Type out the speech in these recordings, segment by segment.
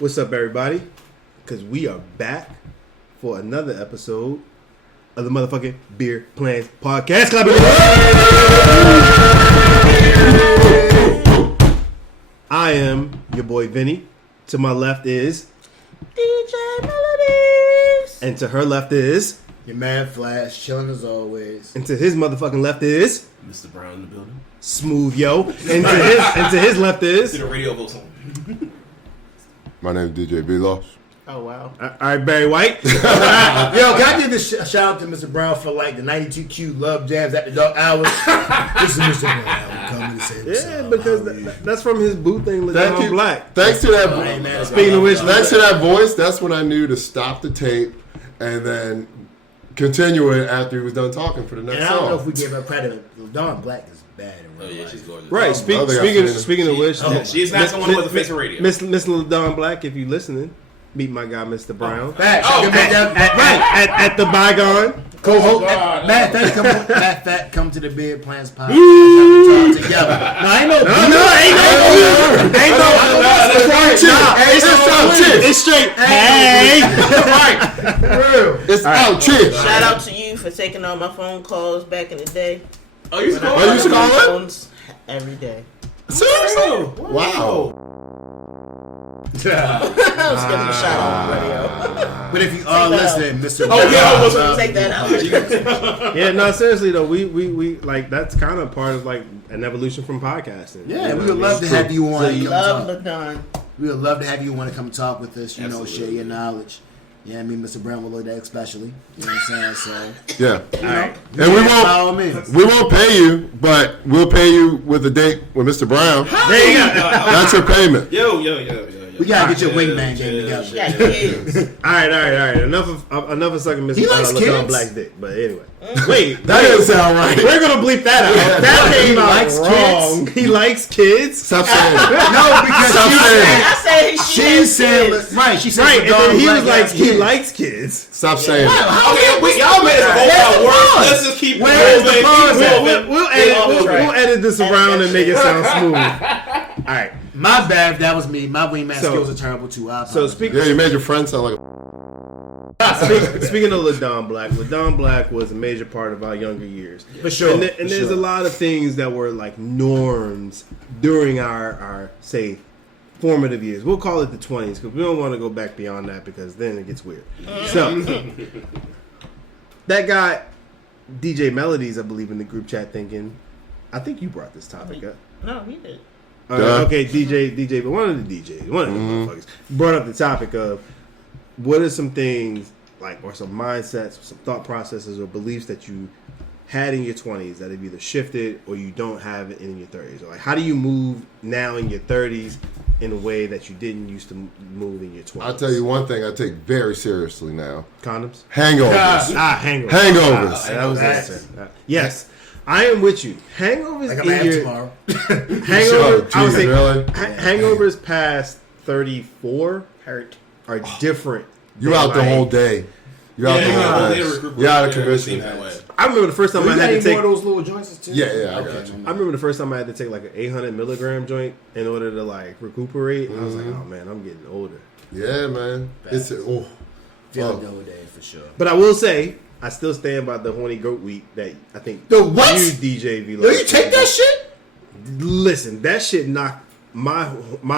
What's up, everybody? Because we are back for another episode of the motherfucking Beer Plans Podcast. Clap it up. I am your boy Vinny. To my left is DJ Melodies. And to her left is your man Flash, chilling as always. And to his motherfucking left is Mr. Brown in the building. Smooth Yo. And to his left is Did a radio vote song. My name is DJ B-Loss. Oh, wow. All right, Barry White. Yo, can I give this shout out to Mr. Brown for like the 92Q love jams at the dark hours? This is Mr. Brown coming to say this. Yeah, because that's from his boot thing. Thank you. Black. Thanks to that. Speaking of which, thanks to that voice, that's when I knew to stop the tape and then continue it after he was done talking for the next And song. I don't know if we give her credit. Dawn Black is bad in real Oh, yeah, life. she's gorgeous. right. Speaking of which, She's not someone with a face for radio. Miss LaDon Black, if you listening, meet my guy, Mr. Brown. Facts. At the bygone. Co-host. Matt Fat, come to the Beard Plans podcast. Talk together. No, ain't no. It's straight. Hey. It's out, chill. Shout out to you for taking all my phone calls back in the day. Oh, you When I Oh, you got calling? my phones every day. Seriously? Wow. I was giving a shout out on the radio. But if you are listening, Mr. Take that out. Yeah, no, seriously though, we like that's kind of part of like an evolution from podcasting. Yeah, You know we what would I love to mean? have you on. Love LaDon. We would love to have you want to come talk with us, Absolutely. share your knowledge. Yeah, I mean, Mr. Brown will look that especially. You know what I'm saying? So, Yeah. you know, And we by all means. won't pay you, but we'll pay you with a date with Mr. Brown. There you go. That's your payment. Yo. We gotta get your wingman game together. Yeah, kids. All right. Enough of sucking Mr. He likes LaDon kids. Black's dick. But anyway, wait, That doesn't sound right. we're gonna bleep that out. That He came out likes wrong. kids? He likes kids. Stop saying it. No, because Stop saying it. I said she said right. She said Right, and then he was like, he kids. likes kids. Stop saying it. Okay, y'all made it a whole lot worse. Let's just keep Where's the pause at? We'll edit this around and make it sound smooth. All right. My bad. If that was me. My wingman So- skills are terrible too. I So apologize. Yeah, you made your friend sound like a... speaking of LaDon Black was a major part of our younger years. For sure. And, for there's sure. a lot of things that were like norms during our say formative years. We'll call it the 20s because we don't want to go back beyond that because then it gets weird. So that guy DJ Melodies, I believe in the group chat thinking, I think you brought this topic up. No, he did. Okay, DJ, but one of the DJs, one of the motherfuckers brought up the topic of what are some things like, or some mindsets, some thought processes, or beliefs that you had in your 20s that have either shifted or you don't have it in your 30s. Or like, how do you move now in your 30s in a way that you didn't used to move in your 20s? I'll tell you one thing I take very seriously now. Condoms? Hangovers. Hangovers. Hangovers. That was the answer. Yes. I am with you. Hangovers Like I'm in at your tomorrow. hangovers. I would Jesus, say really? hangovers past 34 are different. You than, out the like- whole day. You're out the whole day. You're out of commission. that way. I remember the first time I You had got to any take. more of those little joints too? Yeah, I got you. I remember the first time I had to take like an 800 milligram joint in order to like recuperate. I was like, oh man, I'm getting older. Yeah, man. It's oh. Feel like the whole day for sure. But I will say, I still stand by the horny goat week that I think The what? you DJ V. Yo, you take that shit? Listen, that shit knocked my horny.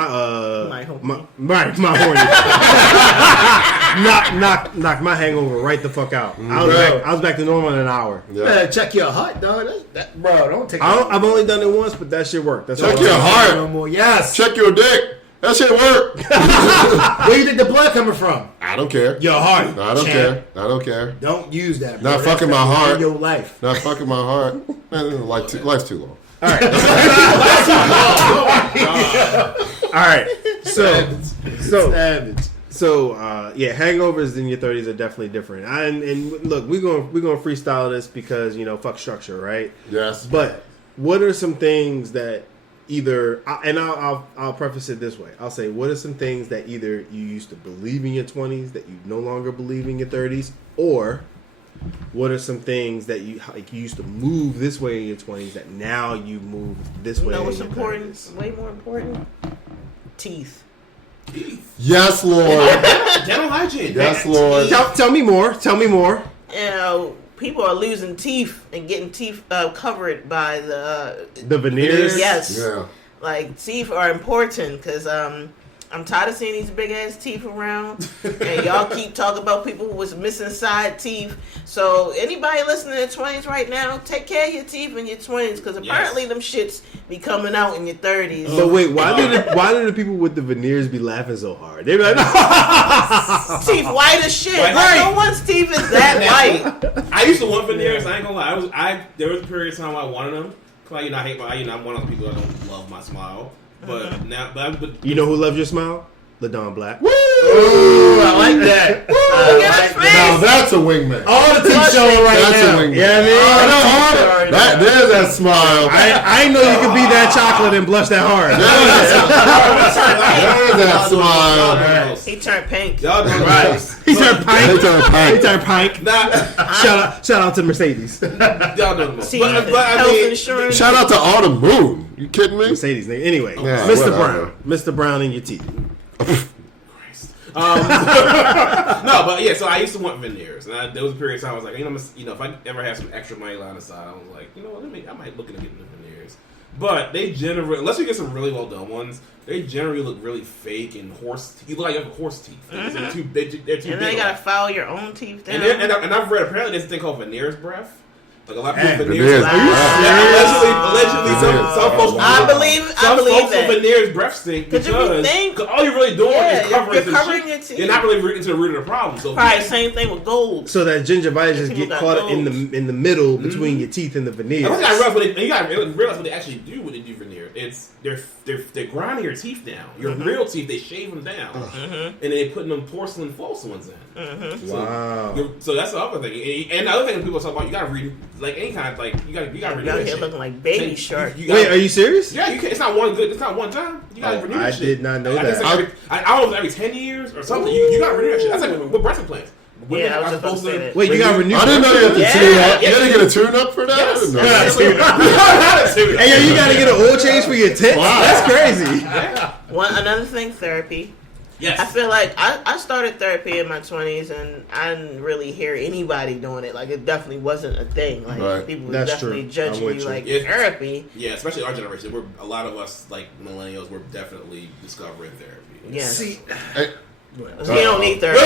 knocked my hangover right the fuck out. I was back to normal in an hour. Yeah. Check your heart, dog. Bro, don't take. I've only done it once, but that shit worked. That's Check all your I'm saying. heart. No more. Yes. Check your dick. That shit work. Where you think the blood coming from? I don't care. Your heart. I don't champ. care. I don't care. Don't use that. Bro. Not That's fucking my gonna heart. ruin your life. Not fucking my heart. Man, life's too long. All right. All right. So, yeah, hangovers in your 30s are definitely different. And look, we're gonna freestyle this because fuck structure, right? Yes. But what are some things that I'll preface it this way. I'll say, what are some things that either you used to believe in your 20s that you no longer believe in your 30s, or what are some things that you used to move this way in your 20s that now you move this way? You know what's in your important? 30s? Way more important. Teeth. Yes, Lord. Dental hygiene. Yes, Lord. Tell me more. Tell me more. You know, people are losing teeth and getting teeth covered by the veneers. Yes. Yeah. Like, teeth are important because I'm tired of seeing these big ass teeth around, and y'all keep talking about people who was missing side teeth. So anybody listening in their 20s right now, take care of your teeth in your 20s because apparently them shits be coming out in your 30s. But wait, why do the people with the veneers be laughing so hard? They be like, teeth white as shit. White. Like, no one's teeth is that white. I used to want veneers. I ain't gonna lie. There was a period of time where I wanted them. Cause I hate I'm one of the people that don't love my smile. But now, you know who loves your smile? LaDon Black. Ooh, I like that. Now that's a wingman. All the teeth showing right That's now. a wingman. Yeah, I mean, There's that smile. I know you can be that chocolate and blush that hard. There's that smile. He turned pink. Y'all doing right. He turned pink. He turned pink. Shout out to Mercedes. Y'all doing See, but I health mean, insurance. Shout out to Autumn Moon. You kidding me? Mercedes name. Anyway, Yeah, Mr. whatever. Brown. Mr. Brown in your teeth. no, but yeah. So I used to want veneers, and there was a period of time I was like, if I ever have some extra money lying aside, I was like, you know what, I might look into getting the veneers. But they generally, unless you get some really well done ones, they generally look really fake and horse. You look like you have horse teeth. They're too big. And then you gotta file your own teeth down. And I've read apparently there's a thing called veneers breath. Like a lot of people veneers. veneers. Are you Allegedly, some folks. I believe folks that. with veneers breath stink Because if you think, all you're really doing is you're covering covering your teeth. You're not really rooting to the root of the problem. So Probably same thing with gold. So that gingivitis just People get got caught in the middle between your teeth and the I veneers. think I realize you gotta realize what they actually do when they do veneer. It's they're grinding your teeth down. Your real teeth, they shave them down, and then they put them porcelain false ones in. Wow. So that's the other thing. And the other thing that people talk about, you gotta read like any kind of like you gotta renew Out that here shit. looking like baby shark. Wait, are you serious? Yeah, you can. It's not one good. It's not one time. You gotta renew that I shit. did not know I think that. it's like I don't know, every 10 years or something. You gotta renew that shit. That's like with breast implants. Yeah, I was just about to say that. Wait, you got renewed? I didn't know you had to Yeah. tune up. You gotta get a tune up for that? I didn't know that. Hey, yo, you gotta get an oil change for your tits? That's crazy. Another thing, therapy. Yes. I feel like I started therapy in my 20s, and I didn't really hear anybody doing it. Like, it definitely wasn't a thing. Like, Right. people were That's definitely true. judging I'm with you you. like, It's- therapy? Yeah, especially our generation. A lot of us, like millennials, we're definitely discovering therapy. Yes. See, He don't need therapy.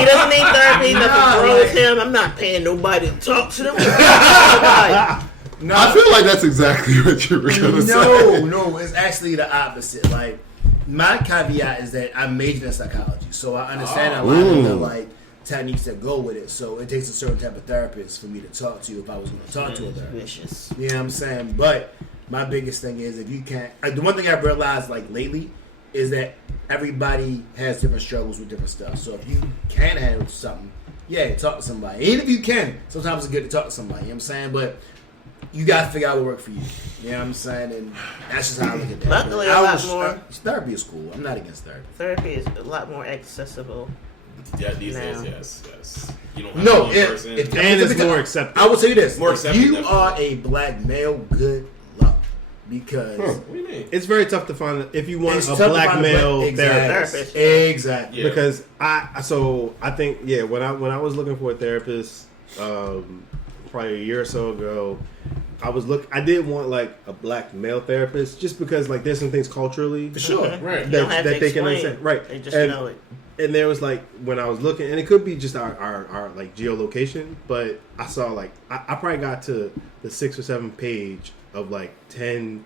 He doesn't need therapy. Nothing's wrong with him. I'm not paying nobody to talk to them. no, I feel like that's exactly what you were gonna say. no, it's actually the opposite. Like, my caveat is that I majored in psychology, so I understand a lot of the like techniques that go with it. So it takes a certain type of therapist for me to talk to if I was going to talk to a therapist. Vicious. You know what I'm saying? But my biggest thing is if you can't. The one thing I've realized like lately is that everybody has different struggles with different stuff. So if you can handle something, yeah, talk to somebody. Even if you can, sometimes it's good to talk to somebody. You know what I'm saying? But you got to figure out what works for you. You know what I'm saying? And that's just how I look at that. Luckily, But a lot more. Therapy is cool. I'm not against therapy. Therapy is a lot more accessible. Yeah, these Now. days, yes. You don't have No, one if, person. if, And it's because- more accepted. I will tell you this: More if accepted, you definitely. are a black male, good luck, because What do you mean? It's very tough to find if you want it's a tough to black find a male therapist. therapist. Exactly. Yeah. Because I think when I was looking for a therapist, probably a year or so ago, I did want like a black male therapist just because like there's some things culturally For sure. Right. You don't have to they can explain. understand, right? They just and, know it. And there was like when I was looking, and it could be just our like geolocation, but I saw like I probably got to the 6 or 7 page of like 10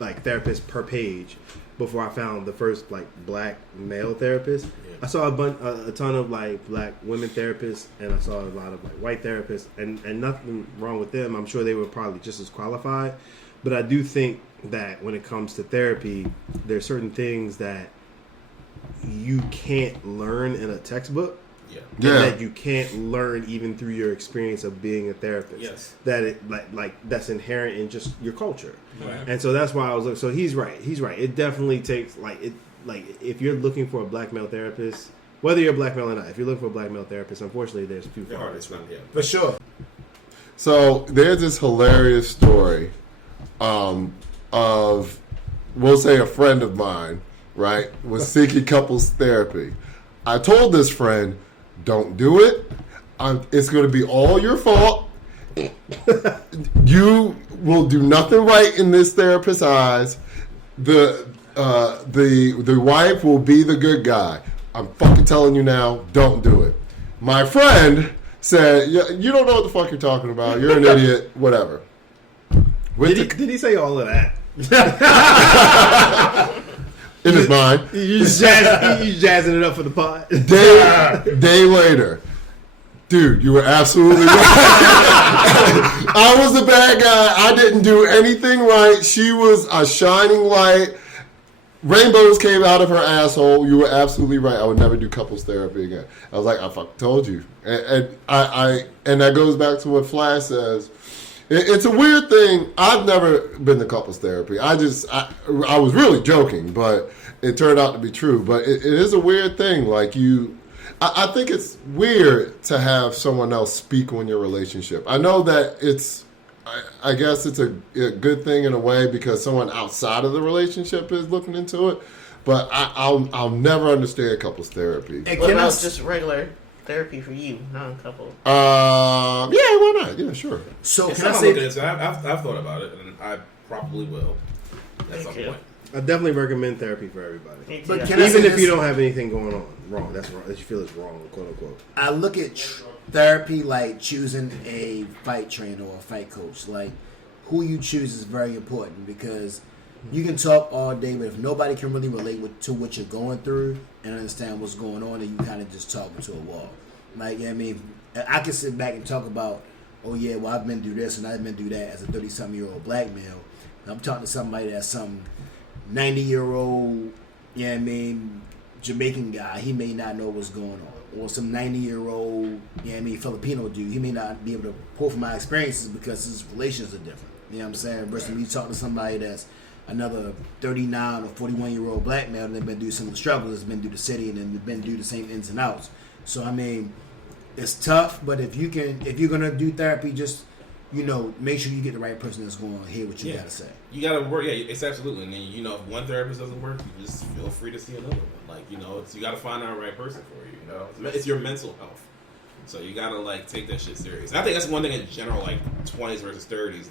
like therapists per page before I found the first like black male therapist. Yeah. I saw a ton of like black women therapists, and I saw a lot of like white therapists, and nothing wrong with them. I'm sure they were probably just as qualified, but I do think that when it comes to therapy, there's certain things that you can't learn in a textbook. Yeah. And Yeah. that you can't learn even through your experience of being a therapist. Yes. That it like that's inherent in just your culture. Right. And so that's why I was looking. So he's right. It definitely takes like if you're looking for a black male therapist, whether you're a black male or not, if you're looking for a black male therapist, unfortunately there's few The hardest farthest. one, yeah. For sure. So there's this hilarious story of, we'll say, a friend of mine right, was seeking couples therapy. I told this friend, don't do it. It's going to be all your fault. You will do nothing right in this therapist's eyes. The wife will be the good guy. I'm fucking telling you now, don't do it. My friend said, you don't know what the fuck you're talking about. You're an idiot. Whatever. Did he say all of that? In his mind. You jazzing it up for the pod. Day later. Dude, you were absolutely right. I was the bad guy. I didn't do anything right. She was a shining light. Rainbows came out of her asshole. You were absolutely right. I would never do couples therapy again. I was like, I fucking told you. And that goes back to what Flash says. It's a weird thing. I've never been to couples therapy. I was really joking, but it turned out to be true. But it is a weird thing. Like I think it's weird to have someone else speak on your relationship. I know that I guess it's a good thing in a way because someone outside of the relationship is looking into it. But I'll never understand couples therapy. What about just regular therapy for you, non-couple? Yeah, why not? Yeah, sure. So It's can I something say I'm looking into. I've thought about it, and I probably will at some point. I definitely recommend therapy for everybody. But Yeah. can I say Even if this? you don't have anything going on wrong, that's wrong. That you feel is wrong, quote unquote. I look at therapy like choosing a fight trainer or a fight coach. Like, who you choose is very important because you can talk all day, but if nobody can really relate to what you're going through and understand what's going on, then you kind of just talking to a wall. Like, I mean, I can sit back and talk about, oh yeah, well I've been through this and I've been through that as a 30-something-year-old black male. And I'm talking to somebody that's some 90-year-old, I mean, Jamaican guy. He may not know what's going on. Or some 90-year-old, Filipino dude. He may not be able to pull from my experiences because his relations are different. You know what I'm saying? Versus me talking to somebody that's another 39 or 41-year-old black male and they've been through some of the struggles, has been through the city, and then they've been through the same ins and outs. So, I mean, it's tough, but if you're going to do therapy, just, make sure you get the right person that's going to hear what you got to say. You got to work. Yeah, it's absolutely. And then, if one therapist doesn't work, you just feel free to see another one. Like, you got to find the right person for you. It's your mental health. So you got to, take that shit serious. And I think that's one thing in general, 20s versus 30s.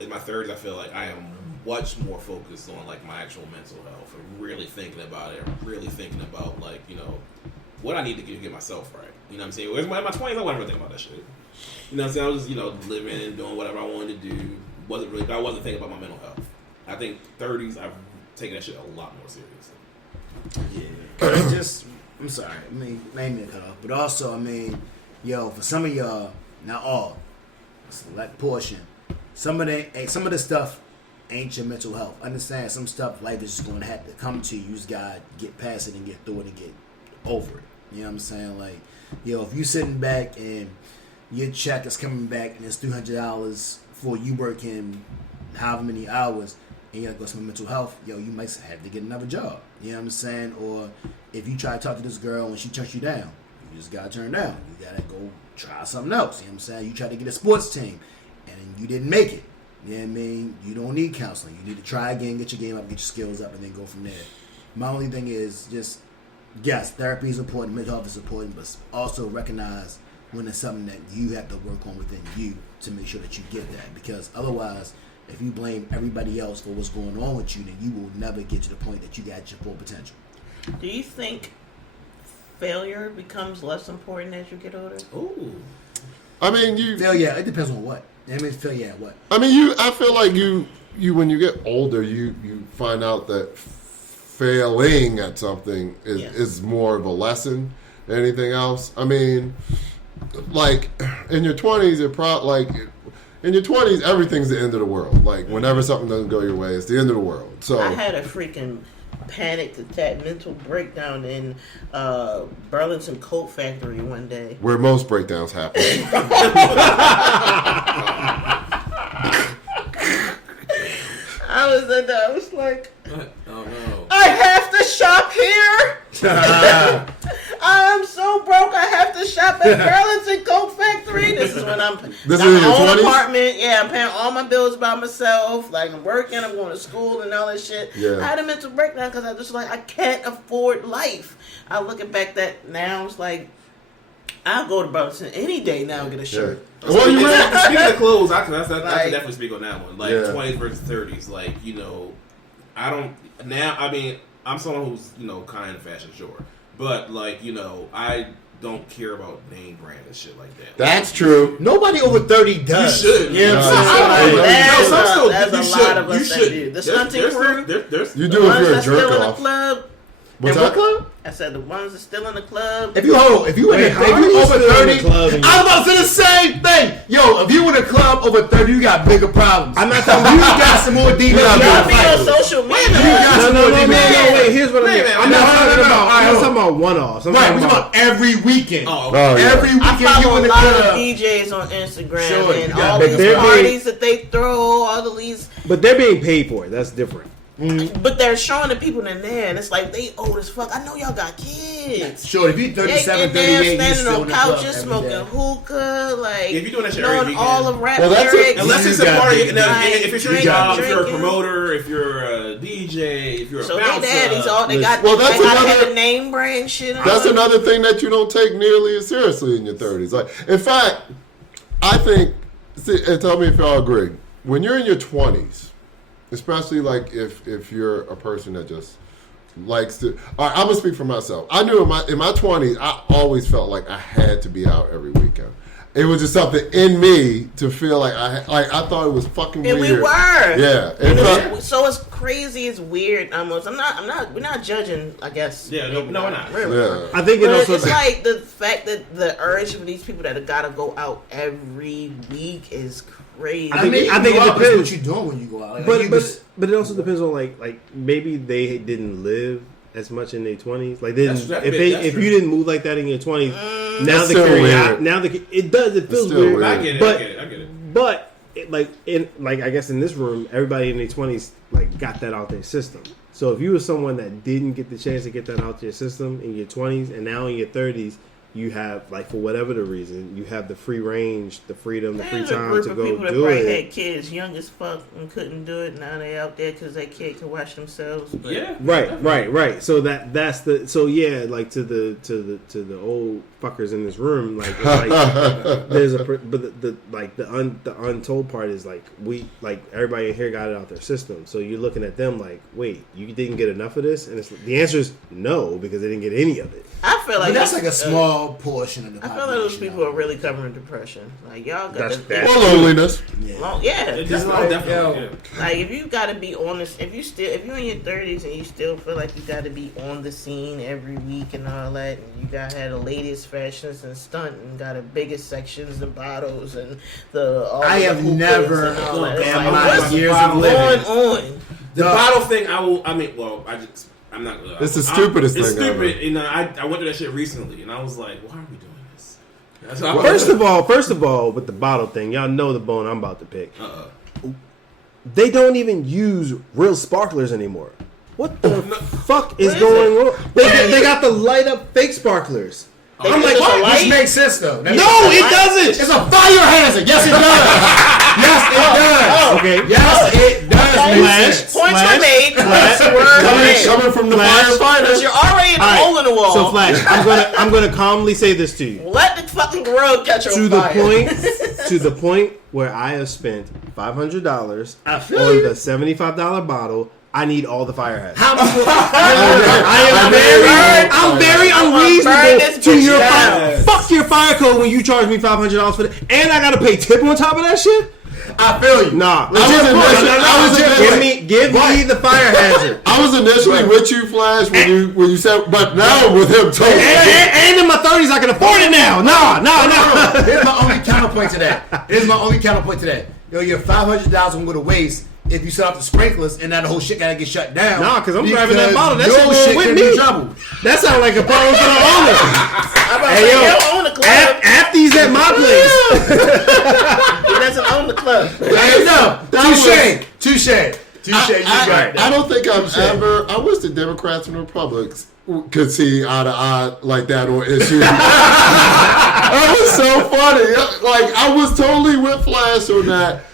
In my 30s, I feel like I am much more focused on, my actual mental health and really thinking about it. Really thinking about, what I need to do to get myself right. You know what I'm saying? Whereas in my 20s, I wasn't really thinking about that shit. You know what I'm saying? I was just, living and doing whatever I wanted to do. But I wasn't thinking about my mental health. I think 30s, I've taken that shit a lot more seriously. Yeah. I'm sorry. I mean, name me a cut off. But also, for some of y'all, not all, a select portion, some of the stuff ain't your mental health. Understand, some stuff life is just going to have to come to you. You just got to get past it and get through it and get over it. You know what I'm saying? If you sitting back and your check is coming back and it's $300 for you working however many hours and you got to go to some mental health, you might have to get another job. You know what I'm saying? Or if you try to talk to this girl and she turns you down, you just got to turn down. You got to go try something else. You know what I'm saying? You try to get a sports team and you didn't make it. You know what I mean? You don't need counseling. You need to try again, get your game up, get your skills up, and then go from there. My only thing is just, yes, therapy is important, mental health is important, but also recognize when it's something that you have to work on within you to make sure that you get that. Because otherwise, if you blame everybody else for what's going on with you, then you will never get to the point that you got your full potential. Do you think failure becomes less important as you get older? Ooh. I mean, Failure, it depends on what. Failure at what? I mean, I feel like you when you get older, you find out that failing at something is more of a lesson than anything else. I mean, in your 20s, in your 20s, everything's the end of the world. Whenever something doesn't go your way, it's the end of the world. So I had a freaking panic attack, mental breakdown in Burlington Coat Factory one day. where most breakdowns happen. I was like, Oh no. I have to shop here. I am so broke. I have to shop at Burlington Coat Factory. This is when I'm. This got is in my your own 20s? apartment. Yeah, I'm paying all my bills by myself. Like I'm working, I'm going to school and all that shit. Yeah. I had a mental breakdown because I just like I can't afford life. I looking back that now, it's like I'll go to Burlington any day now and get a shirt. Yeah. Well, you ready? Speaking of clothes, I can Like- definitely speak on that one. Like Yeah. 20s versus 30s. Like, you know, I don't now. I mean, I'm someone who's kind of fashion, sure, but like I don't care about name brand and shit like that. That's true. Nobody over 30 does. You should. Yeah, No, I'm no, There's some still- there's you a should. lot of You us that should. do. The There's stunting crew, there's You the do if ones you're a that's still jerk in the off. club. What's In what that? club? I said the ones that's still in the club. If you Wait, how are if you you over still in the 30, club and I was about to say the same thing. Yo, if you in a club over 30, you got bigger problems. I'm not talking you about. got some more demons. got Y'all bigger be on fight. social media. No, wait. Here's what I mean. Wait, I'm not no, talking no, no. about. All right, I'm hold talking about one-offs. I'm Right, talking we're talking about every weekend. Oh, Oh, yeah. Every I weekend you follow in a the lot of club. DJs on Instagram Sure, and you got all bigger these problems. parties that they throw, all the these, But they're being paid for it. That's different. but they're showing the people in there, and it's like they old as fuck. I know y'all got kids. Sure, if you They 37, in there 38, you standing still in on the club couches every smoking day. hookah, like If you're doing that shit every knowing weekend. all the rap Well, that's lyrics. Unless it's You a got party, big- if it's your Drink, job, if you're a drinking. promoter, if you're a DJ, if you're a So they bouncer. daddies all they got. Well, that's they got another- the name brand shit. That's on. another thing that you don't take nearly as seriously in your 30s. Like, in fact, I think, and tell me if y'all agree, when you're in your 20s, especially like if you're a person that just likes to. All right, I'm gonna speak for myself. I knew in my 20s, I always felt like I had to be out every weekend. It was just something in me to feel like I thought it was fucking And weird. we were. Yeah. And In fact, so it's crazy. It's weird. Almost. We're not judging. I guess. Yeah, no, we're not. Really. yeah. I think it But also. it's like the fact that the urge for these people that gotta go out every week is crazy. I think it What depends. you doing when you go out. Like, But you but just- but it also depends on like maybe they didn't live as much in their 20s. Like they That's didn't, true. if you didn't move like that in your 20s, now That's the still curiosity, weird. now it does it feels still weird. weird. I get it. But- I get it. But I guess in this room, everybody in their 20s like got that out their system. So if you were someone that didn't get the chance to get that out your system in your 20s, and now in your 30s, you have like for whatever the reason, you have the free range, the freedom, the free There's a time group to of go people that do probably it. had kids young as fuck and couldn't do it. Now they out there because they kid can watch themselves. But Yeah. Right. So that's like to the old fuckers in this room, like, it's like there's but the untold part is like everybody in here got it out their system. So you're looking at them like, wait, you didn't get enough of this, and the answer is no, because they didn't get any of it. I feel like But that's these- like a small portion of the I population. feel like those people are really covering depression. Like y'all got That's- Or loneliness. yeah. It Just definitely, like, definitely. yo. Yeah. Like if you gotta be on this, if you're in your 30s and you still feel like you gotta be on the scene every week and all that, and you gotta have the latest fashions and stunt and got the biggest sections and bottles and all I the have hookahs never and all that. It's in like, my what's years going of living. on? The No. bottle thing, I'm not. It's the stupidest It's thing ever. stupid. I went through that shit recently, and I was like, why are we doing this? That's how I First of all, with the bottle thing, y'all know the bone I'm about to pick. Uh-uh. They don't even use real sparklers anymore. What the fuck is What is going on? They got the light up fake sparklers. I'm Like, like, what? what? Which makes sense though. That's- No, it doesn't. It's a fire hazard. Yes, it does. Yes, it does. Okay. Yes, it does. Okay. Make sense. Points were made. Flash. Points were made. Coming from the Flash. But firefighters. you're already in a All right, hole in the wall. So Flash, I'm gonna calmly say this to you. Let the fucking world catch on To the fire. to the point where I have spent $500 I feel on you. the $75 bottle. I need all the fire hazards. How much? I'm very burn unreasonable this to bitch your down. fuck your fire code when you charge me $500 for that, and I gotta pay tip on top of that shit. I feel you. Nah, give me the fire hazard. I was initially with you, Flash, when you said, but now with him too. And in my 30s, I can afford it now. Nah. Here's my only counterpoint to that. Yo, your $500 gonna go to waste if you set up the sprinklers and now the whole shit gotta get shut down. Nah, because I'm driving that bottle. That no shit going could with be me. trouble. That sounds like a problem for the owner. Hey, yo, you don't own the club. Afty's at my place. He doesn't own the club. Hey, no. Touche. You got that. I don't think I've ever. I wish the Democrats and Republicans could see eye to eye like that on issues. That was so funny. Like, I was totally with Flash on that.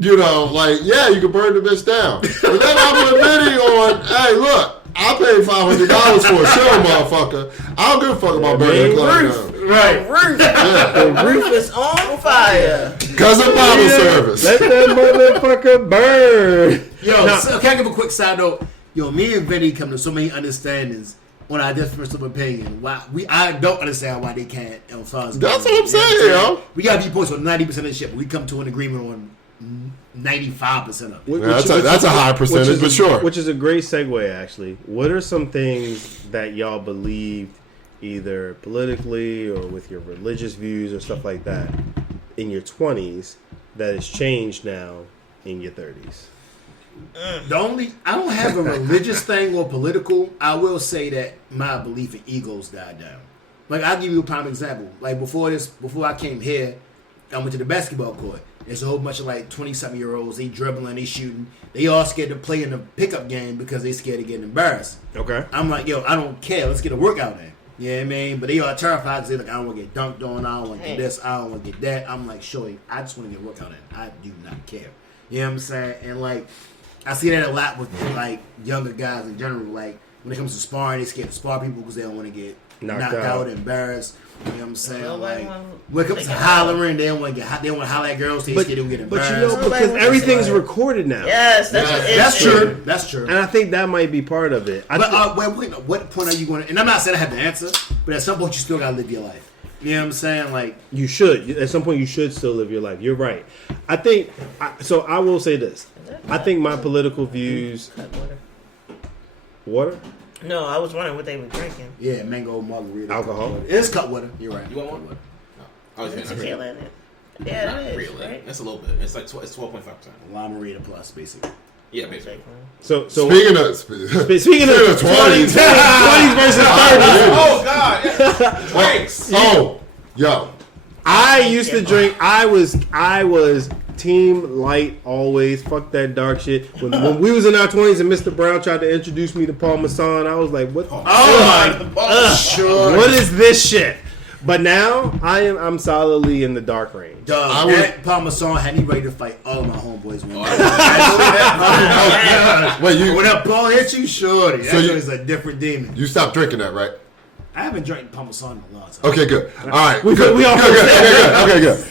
You know, like, yeah, you can burn the bitch down. But then I'm admitting on, hey, look, I paid $500 for a show, motherfucker. I don't give a fuck about burning the club down. Right. Roof. Yeah. The roof is on fire. Because of bottle service. Let that motherfucker burn. Yo, Now- so, can I give a quick side note? Yo, me and Vinny come to so many understandings on our difference of opinion. I don't understand why they can't. As far as That's what I'm saying, yo. We gotta be points on 90% of the shit, but we come to an agreement on 95% of it. That's a high percentage, but sure. Which is a great segue, actually. What are some things that y'all believed, either politically or with your religious views or stuff like that, in your 20s that has changed now in your 30s? I don't have a religious thing or political. I will say that my belief in egos died down. Like, I'll give you a prime example. Like, before I came here, I went to the basketball court. There's a whole bunch of like 20-something-year-olds. They dribbling, they shooting. They all scared to play in the pickup game because they scared of getting embarrassed. Okay. I'm like, yo, I don't care. Let's get a workout in. You know what I mean? But they are terrified because they're like, I don't want to get dunked on. I don't want to get this. I don't want to get that. I'm like, sure, I just want to get a workout in. I do not care. You know what I'm saying? And like, I see that a lot with like younger guys in general. Like, when it comes to sparring, they scared to spar people because they don't want to get knocked out, embarrassed. You know what I'm saying? Like, when it comes to hollering, they don't want to get. They want to holler at girls. They scared to get embarrassed. But you know, because everything's recorded now. Yes, that's true. That's true. And I think that might be part of it. What point are you going to? And I'm not saying I have the answer, but at some point you still got to live your life. You know what I'm saying? Like, you should. At some point, you should still live your life. You're right. I think. So I will say this. I think my political views. Water? No, I was wondering what they were drinking. Yeah, mango margarita. Alcohol? It's cut water. You're right. You want one? No. I was Tequila in it. Yeah, Not it is, really. right? It's a little bit. It's like it's 12.5%. Limerita plus, basically. Yeah, basically. So Speaking of speaking of 20s 20s versus 30s. Oh God! Yeah. Drinks. Oh, yo. I used to drink. I was team light always. Fuck that dark shit. When we was in our 20s and Mr. Brown tried to introduce me to Parmesan, I was like, what? Sure. What is this shit? But now I'm solidly in the dark range. Dog, that Parmesan had me ready to fight all of my homeboys. When that ball hit you, shorty, that is a different demon. You stopped drinking that, right? I haven't drank Parmesan in a long time. Okay, good. All right, We good. all Okay, good.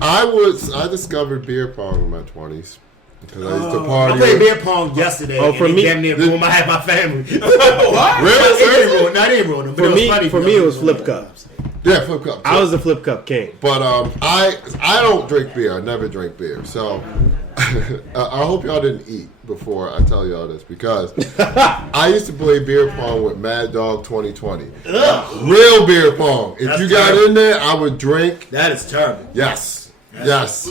I discovered beer pong in my 20s because I used to party. I played beer pong yesterday. Oh, for and me- damn near ruined my family. What? Really? Not even ruined them. For me, it was flip cups. Yeah, flip cup. I was the flip cup king. But I don't drink beer. I never drink beer. So I hope y'all didn't eat before I tell y'all this because I used to play beer pong with Mad Dog 2020. Real beer pong. If That's you got terrible. in there, I would drink. That is terrible. Yes. Yes.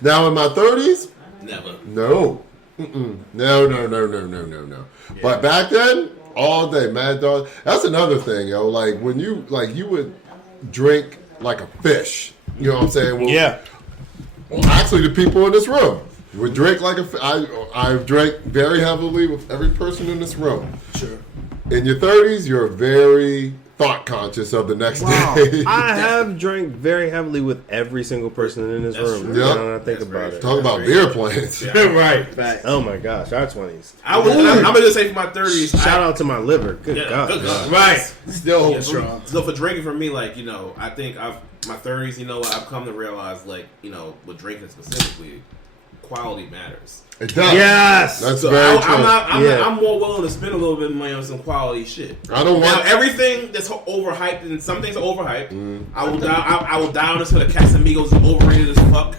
Now in my 30s, Never. no. Mm-mm. No. But back then, all day, Mad Dog. That's another thing, yo. Like when you would drink like a fish. You know what I'm saying? Well, Well, actually, the people in this room would drink like a fish. I drank very heavily with every person in this room. Sure. In your 30s, you're very thought conscious of the next day. I have drank very heavily with every single person in this room. true. Now Yeah. that I think That's about very it. Talk about beer plans. Right. Facts. Oh my gosh, our 20s. I'm gonna just say for my 30s. Shout out to my liver. Good Yeah, God. good God. Right. Still hold Yeah, strong. so for drinking for me, like, I think my 30s, I've come to realize, like, with drinking specifically, quality matters. It does. Yes. That's So very true. I'm more willing to spend a little bit of money on some quality shit. I don't Now want. everything that's overhyped, and some things are overhyped. I will down until the Casamigos is overrated as fuck.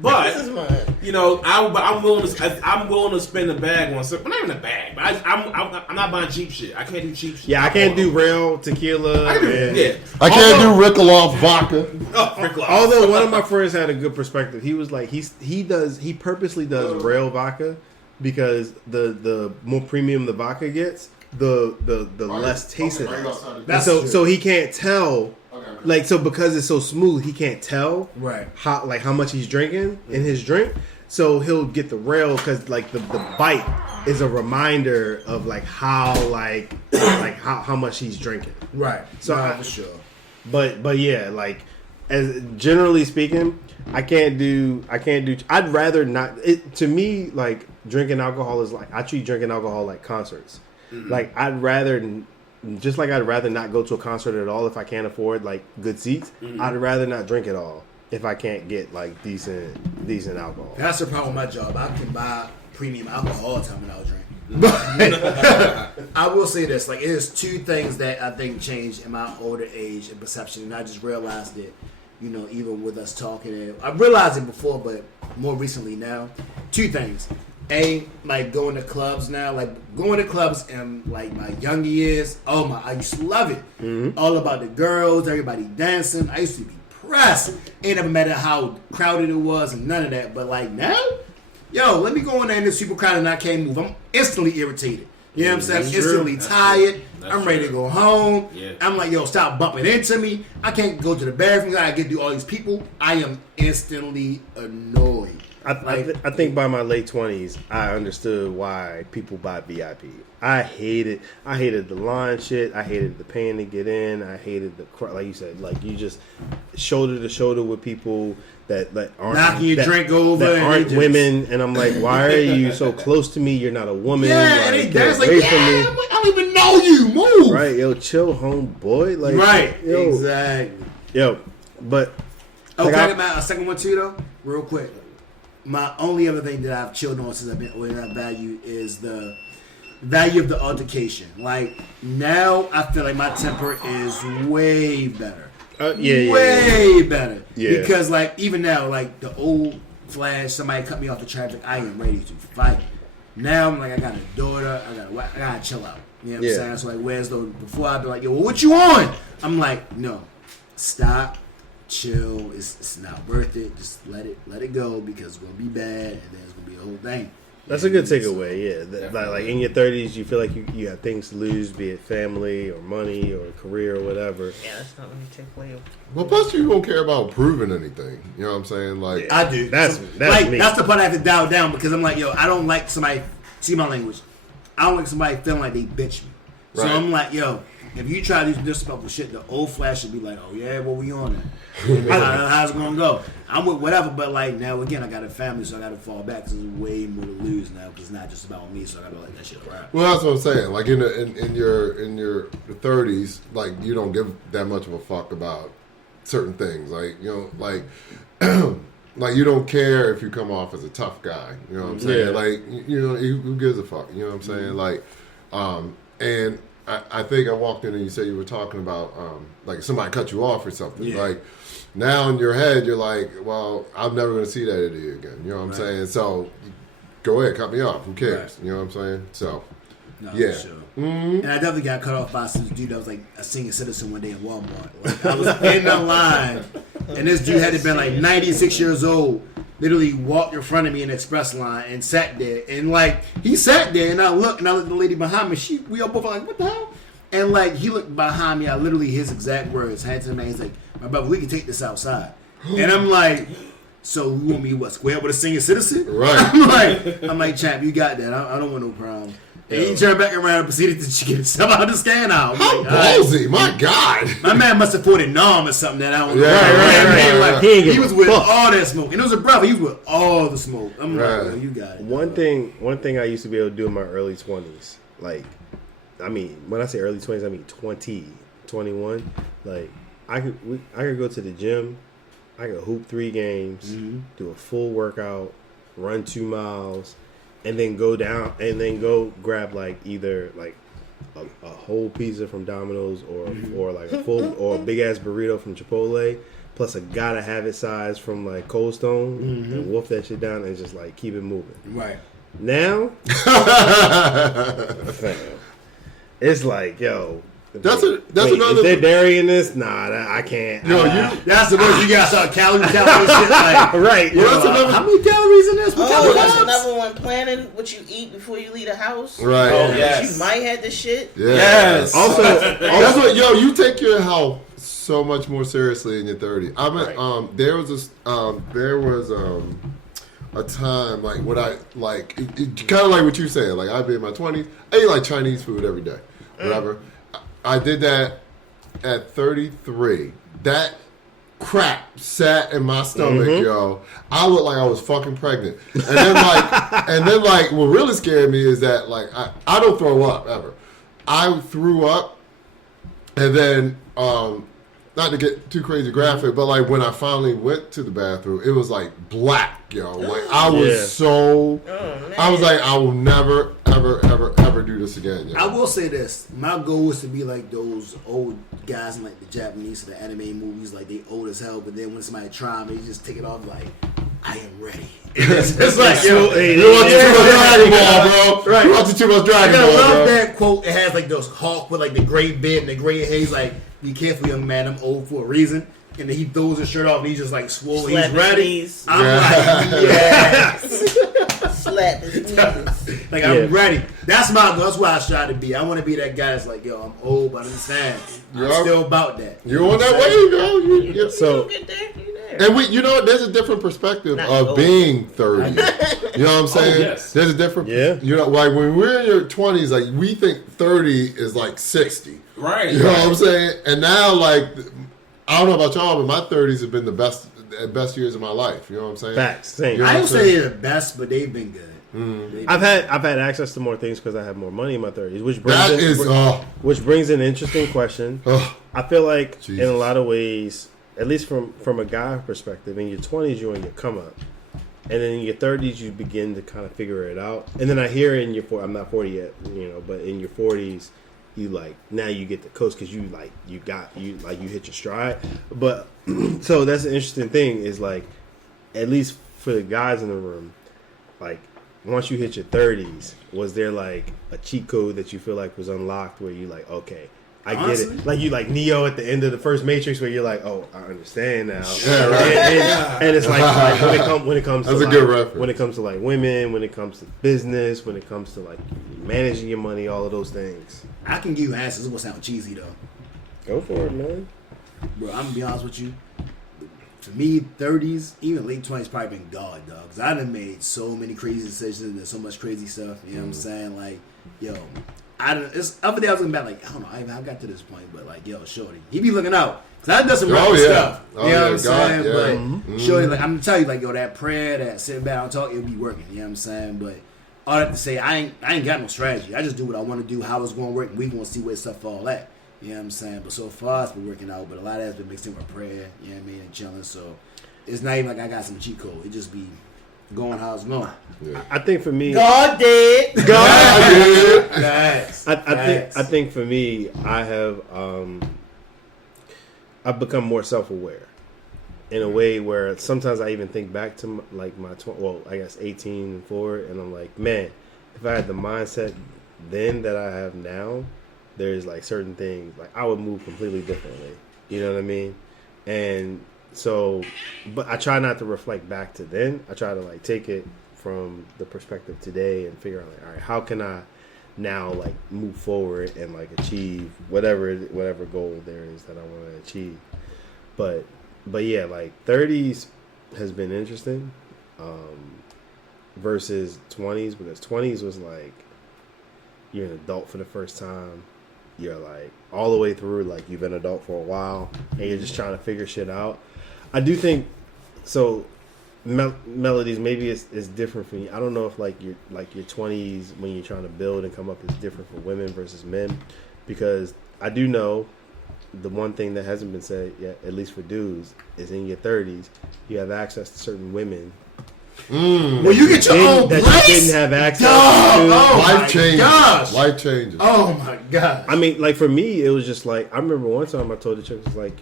But This is mine. I'm willing to spend a bag on something. Not even a bag, but I'm not buying cheap shit. I can't do cheap shit. Yeah, I can't do real tequila. I can do, and- yeah. I can't do Rickaloff vodka. Oh, Rick Ross. Although one of my friends had a good perspective, he was like he purposely does rail vodka because the more premium the vodka gets, the less taste it has. And That's so true. so he can't tell, like, so because it's so smooth, he can't tell Right. how much he's drinking in his drink. So he'll get the rail because like the bite is a reminder of like how how much he's drinking. Right. So for sure. But yeah, like as generally speaking, I can't do. I'd rather not. To me, like drinking alcohol is like I treat drinking alcohol like concerts. Like I'd rather not go to a concert at all if I can't afford like good seats. I'd rather not drink at all if I can't get like decent alcohol. That's the problem with my job. I can buy premium alcohol all the time when I was drinking. But I will say this: like, it is two things that I think changed in my older age and perception, and I just realized it. You know, even with us talking, I realized it before, but more recently now. Two things. A, like going to clubs now, like going to clubs in like my younger years. Oh my, I used to love it. All about the girls, everybody dancing. I used to be pressed. Ain't never matter how crowded it was and none of that. But like now, yo, let me go in there and it's super crowded and I can't move. I'm instantly irritated. You know what I'm saying? I'm instantly tired. I'm ready to go home. Yeah. I'm like, yo, stop bumping into me. I can't go to the bathroom. I get through all these people. I am instantly annoyed. I think by my late 20s, I understood why people buy VIP. I hated the line shit. I hated the paying to get in. I hated the like you said, like you just shoulder to shoulder with people that aren't knocking your drink over, that and aren't just, women. And I'm like, why are you so close to me? You're not a woman. Yeah, like, and they get dance like, away yeah, from me. I don't even know you. Move. Right, yo, chill, homeboy. Like, Right, yo, exactly. Yo, but Oh, like can I get my second one too, though? Real quick. My only other thing that I've chilled on since I've been older that I value is the value of the altercation. Like, now I feel like my temper is way better. Way better. Yeah. Because, like, even now, like, the old flash, somebody cut me off the traffic, I am ready to fight. Now I'm like, I got a daughter, I gotta chill out. You know what I'm saying? So, like, whereas though before I'd be like, yo, well, what you on? I'm like, no, stop. Chill. It's not worth it. Just let it go because it's gonna be bad and then it's gonna be a whole thing. That's a good takeaway. Yeah, like in your 30s, you feel like you have things to lose, be it family or money or career or whatever. Yeah, that's not what you take away. Well, plus you don't care about proving anything. You know what I'm saying? Like, I do. That's like me. that's the part I have to dial down because I'm like, yo, I don't like somebody. See my language. I don't like somebody feeling like they bitch me. So Right. I'm like, yo, if you try to do disrespectful shit, the old flash should be like, oh yeah, what we on it? How's it gonna go? I'm with whatever, but like now again, I got a family, so I got to fall back because there's way more to lose now because it's not just about me. So I got to like that shit crap. well, that's what I'm saying. Like in your 30s, like you don't give that much of a fuck about certain things. Like like like you don't care if you come off as a tough guy. You know what I'm saying? Yeah. Like who gives a fuck? You know what I'm saying? Like and I think I walked in and you said you were talking about like somebody cut you off or something. Yeah. Like now in your head you're like, well, I'm never going to see that idiot again. You know what I'm saying? So go ahead, cut me off. Who cares? Right. You know what I'm saying? So No, yeah. for sure. And I definitely got cut off by some dude that was like a senior citizen one day in Walmart. Like I was in the line, and this dude had to been like 96 years old. Literally walked in front of me in the express line and sat there. And like he sat there, and I looked at the lady behind me. We all both were like, what the hell? And like he looked behind me. I literally his exact words had to the man. He's like, my brother, we can take this outside. And I'm like, so you want me what square with a senior citizen? Right. I'm like, champ, you got that. I don't want no problem. And he turned back around and proceeded to get himself out of the scan out. How Like, all right. ballsy, my God. My man must have fought a nom or something that I don't know. Right. Like, He ain't give he a was with fuck. all that smoke. And it was a brother. He was with all the smoke. I'm Right. like, oh, you got it. One thing I used to be able to do in my early 20s, like, I mean, when I say early 20s, I mean 20, 21. Like, I could go to the gym, I could hoop 3 games, do a full workout, run 2 miles, and then go down and then go grab like either like a whole pizza from Domino's or like a full or a big ass burrito from Chipotle, plus a gotta have it size from like Cold Stone, and wolf that shit down and just like keep it moving. Right. Now, fam, it's like, yo, That's wait, another. is there dairy in this? Nah, I can't. No, That's the worst. You got to start calorie shit. Like, right. Well, that's another. how many calories in this? What kind Oh, of that's carbs? another one. Planning what you eat before you leave the house. Right. Oh, yes. You might have this shit. Yeah. Yes. Also, That's what, you take your health so much more seriously in your 30s. I mean, there was a time like what I like, kind of like what you saying. Like I'd be in my 20s, I eat like Chinese food every day, whatever. I did that at 33. That crap sat in my stomach, yo. I looked like I was fucking pregnant. And then like, what really scared me is that like I don't throw up ever. I threw up, and then not to get too crazy graphic, but like when I finally went to the bathroom, it was like black, yo. Like I was I was like, I will never, ever do this again. Yo. I will say this: my goal is to be like those old guys in like the Japanese or the anime movies, like they old as hell, but then when somebody try them, they just take it off like, I am ready. It's like, yo, you watching too much Dragon Ball, bro. Right. You watching too much Dragon Ball, bro. I love that quote. It has like those Hawk with like the gray beard and the gray hair. He's like, be careful, young man. I'm old for a reason. And then he throws his shirt off and he's just like swole. He's ready. I'm like, yes. Slap his knees. Like, I'm ready. That's my goal. That's why I try to be. I want to be that guy that's like, yo, I'm old, but I understand. I'm still about that. You're on that way, bro. So get there. And there's a different perspective of being 30. You know what I'm saying? Yes. There's a different, you know, like when we're in your 20s, like we think 30 is like 60. Right. You know what I'm saying? And now, like, I don't know about y'all, but my 30s have been the best years of my life. You know what I'm saying? Facts. Same. You know I don't say they're the best, but they've been good. I've had access to more things because I have more money in my 30s, which brings an interesting question. I feel like in a lot of ways, at least from a guy perspective, in your 20s you're on your come up, and then in your 30s you begin to kind of figure it out. And then I hear in your I'm not 40 yet, you know, but in your 40s you like now you get the coast because you hit your stride. But so that's an interesting thing is like, at least for the guys in the room, like once you hit your 30s, was there like a cheat code that you feel like was unlocked where you like, okay, I get it. Like you like Neo at the end of the first Matrix where you're like, oh, I understand now. Yeah, right. And it's like when it comes that's to a good reference. When it comes to like women, when it comes to business, when it comes to like managing your money, all of those things. I can give you answers. It's gonna sound cheesy though. Go for it, man. Bro, I'm gonna be honest with you. For me, 30s, even late 20s, probably been God, dog. Because I done made so many crazy decisions and so much crazy stuff. You know what I'm saying? Like, yo, other day I was looking back, like, I don't know, I got to this point, but like, yo, shorty, he be looking out. Because I done some reckless stuff. You know what I'm saying? But shorty, like, I'm going to tell you, like, yo, that prayer, that sitting back and talk, it'll be working. You know what I'm saying? But all that to say, I ain't got no strategy. I just do what I want to do, how it's going to work, and we going to see where stuff fall at. You know what I'm saying? But so far, it's been working out. But a lot of that's been mixed in with prayer, you know what I mean, and chilling. So it's not even like I got some cheat code. It just be going how it's going. Yeah. I think for me, God did. I think for me, I've become more self-aware in a way where sometimes I even think back to like my 18 and forward, and I'm like, man, if I had the mindset then that I have now, there's like certain things like I would move completely differently. You know what I mean? And so, but I try not to reflect back to then. I try to like take it from the perspective today and figure out like, all right, how can I now like move forward and like achieve whatever goal there is that I want to achieve. But yeah, like 30s has been interesting versus 20s, because 20s was like you're an adult for the first time. You're like all the way through, like you've been an adult for a while and you're just trying to figure shit out. I do think so. Melodies, maybe it's different for you. I don't know if like your 20s when you're trying to build and come up is different for women versus men, because I do know the one thing that hasn't been said yet, at least for dudes, is in your 30s you have access to certain women. Well, you get your own place that you didn't have access to. Life changes. Oh my god! I mean, like for me, it was just like I remember one time I told the chick, was like,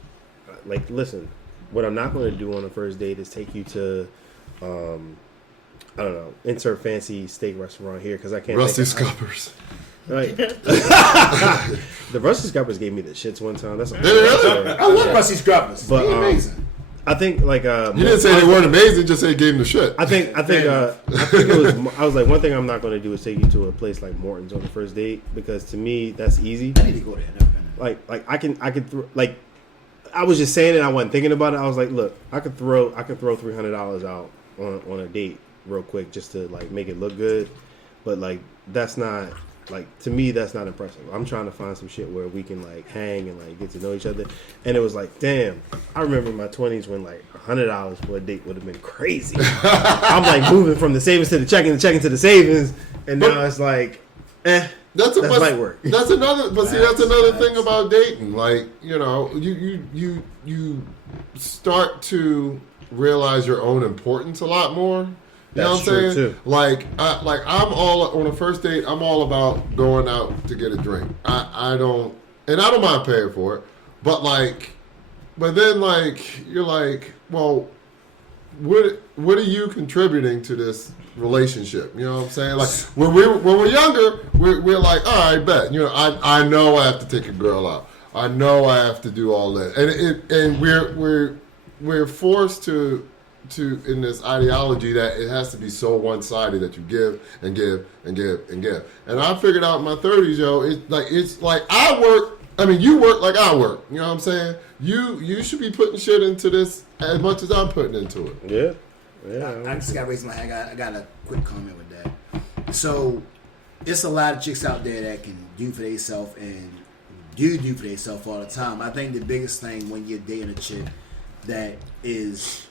listen, what I'm not going to do on the first date is take you to, I don't know, insert fancy steak restaurant here because I can't. Rusty Scuppers. Right. The Rusty Scuppers gave me the shits one time. That's I love Rusty Scuppers. But they're amazing. I think like you didn't say they weren't amazing, just say you gave them the shit. I think it was. I was like, one thing I'm not going to do is take you to a place like Morton's on the first date, because to me that's easy. I need to go there. Like I can like. I was just saying it. I wasn't thinking about it. I was like, look, I could throw $300 out on a date real quick just to like make it look good, but like that's not like to me that's not impressive. I'm trying to find some shit where we can like hang and like get to know each other. And it was like, damn, I remember in my 20s when like $100 for a date would have been crazy. I'm like moving from the savings to the checking to the savings, and now it's like, that's light work. That's another, but see, that's another thing about dating. Like, you know, you start to realize your own importance a lot more. You know what I'm saying? Too. Like I'm all on a first date. I'm all about going out to get a drink. I don't mind paying for it. But then like you're like, well, what are you contributing to this relationship? You know what I'm saying? Like when we're younger, we're like, all right, bet. You know, I know I have to take a girl out. I know I have to do all that, and we're forced to in this ideology that it has to be so one-sided that you give and give and give and give. And I figured out in my 30s, yo, it's like I work. I mean, you work like I work. You know what I'm saying? You should be putting shit into this as much as I'm putting into it. Yeah. I just got to raise my hand. I got a quick comment with that. So, it's a lot of chicks out there that can do for themselves and do for themselves all the time. I think the biggest thing when you're dating a chick that is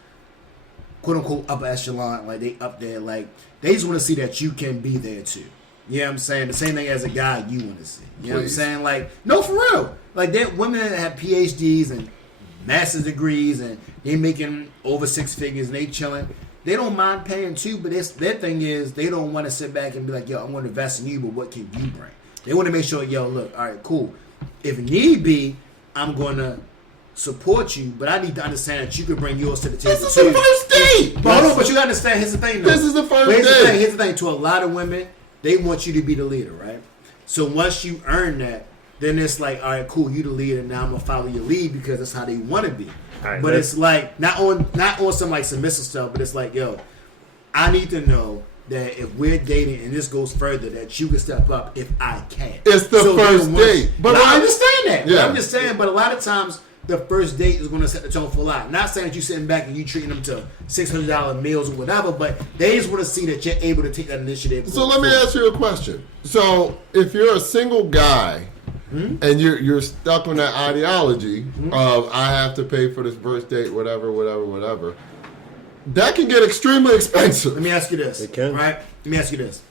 quote unquote upper echelon, like they up there, like they just want to see that you can be there too. You know what I'm saying? The same thing as a guy you want to see. You know what I'm saying? Like, no, for real. Like, that women that have PhDs and master's degrees and they making over 6 figures and they chilling. They don't mind paying too, but their thing is they don't want to sit back and be like, yo, I'm going to invest in you, but what can you bring? They want to make sure, yo, look, all right, cool. If need be, I'm going to support you, but I need to understand that you can bring yours to the table too. This is the first date. But hold on, but you got to understand, here's the thing though. This is the first date. Here's the thing, to a lot of women, they want you to be the leader, right? So once you earn that, then it's like, all right, cool, you the leader, now I'm gonna follow your lead because that's how they want to be. Right, but it's like not on some like submissive stuff, but it's like, yo, I need to know that if we're dating and this goes further, that you can step up if I can. It's the first date. But I understand that. Yeah. I'm just saying, but a lot of times the first date is going to set the tone for a lot. Not saying that you're sitting back and you treating them to $600 meals or whatever, but they just want to see that you're able to take that initiative. So let me ask you a question. So if you're a single guy and you're stuck on that ideology of I have to pay for this first date, whatever, that can get extremely expensive. Let me ask you this. It can. Right? Let me ask you this.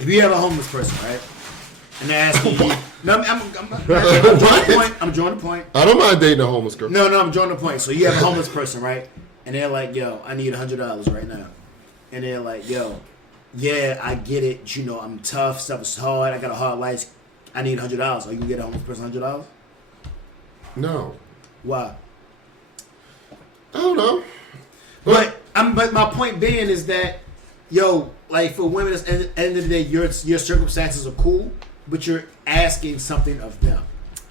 If you have a homeless person, right? And they're asking you. No, I'm drawing the point. I don't mind dating a homeless girl. No, I'm drawing the point. So you have a homeless person, right? And they're like, yo, I need $100 right now. And they're like, yo, yeah, I get it. You know, I'm tough. Stuff is hard. I got a hard life. I need $100. Are you going to get a homeless person $100? No. Why? I don't know. But my point being is that, yo, like for women, at the end of the day, your circumstances are cool, but you're asking something of them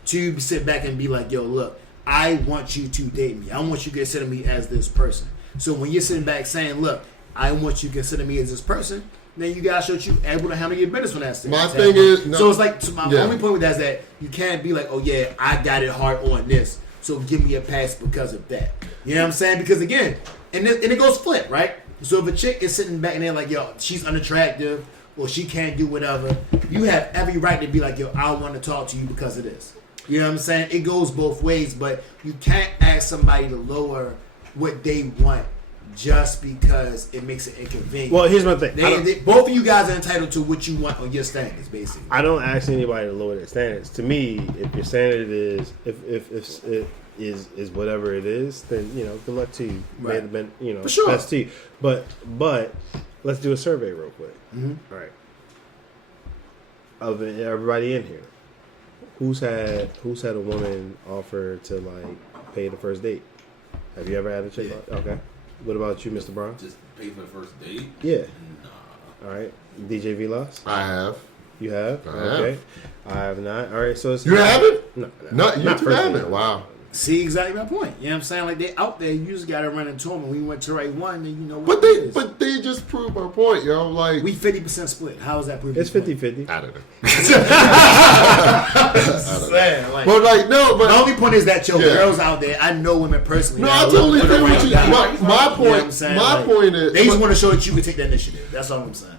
to sit back and be like, yo, look, I want you to date me. I want you to consider me as this person. So when you're sitting back saying, look, I want you to consider me as this person, then you guys show you able to handle your business when that's my thing is, so it's like my only point with that is that you can't be like, oh yeah, I got it hard on this, so give me a pass because of that. You know what I'm saying? Because again, and it goes flip, right? So if a chick is sitting back and they're like, yo, she's unattractive or she can't do whatever, you have every right to be like, yo, I want to talk to you because of this. You know what I'm saying? It goes both ways, but you can't ask somebody to lower what they want just because it makes it inconvenient. Well, here's my thing. Both of you guys are entitled to what you want on your standards, basically. I don't ask anybody to lower their standards. To me, if your standard is if it is whatever it is, then good luck to you. May have been For sure. best to you. But let's do a survey real quick. All right. Of everybody in here, who's had a woman offer to like pay the first date? Have you ever had a chick? Yeah. Okay. What about you, Mr. Brown? Just pay for the first date? Yeah. Nah. All right. DJ Vilas? I have. You have? I Okay. I have not. All right. So it's You haven't? No. No, you not two personally. haven't. Wow. See exactly my point. You know what I'm saying? Like they out there, you just gotta run into them. And we went to right one, then you know what But they just proved my point, yo. Like we 50% split. How is that proving? It's 50-50. I don't know. saying, like, But like no, but the only point is that your Yeah. girls out there, I know women personally. no, that I totally look for agree the with you. right guy. My You know what I'm point, saying? my Like, point is, they just want to show that you can take the initiative. That's all I'm saying.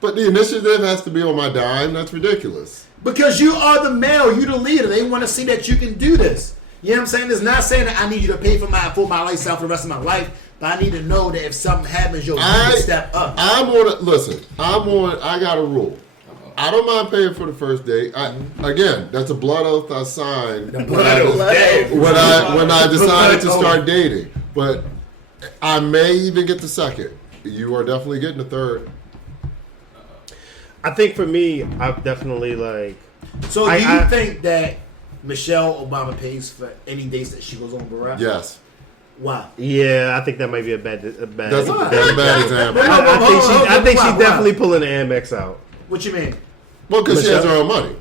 but the initiative has to be on my dime. That's ridiculous. Because you are the male, you the leader. They want to see that you can do this. You know what I'm saying? It's not saying that I need you to pay for my lifestyle for the rest of my life, but I need to know that if something happens, you can step up. I'm on. Listen, I got a rule. I don't mind paying for the first date. Again, that's a blood oath I signed when I decided to start dating. But I may even get the second. You are definitely getting the third. I think for me, I've definitely like. So do you think that Michelle Obama pays for any dates that she goes on Barack? Yes. Why? Yeah, I think that might be a bad. That's a bad example. I think she's Why? definitely pulling the Amex out. What you mean? Well, because she has her own money.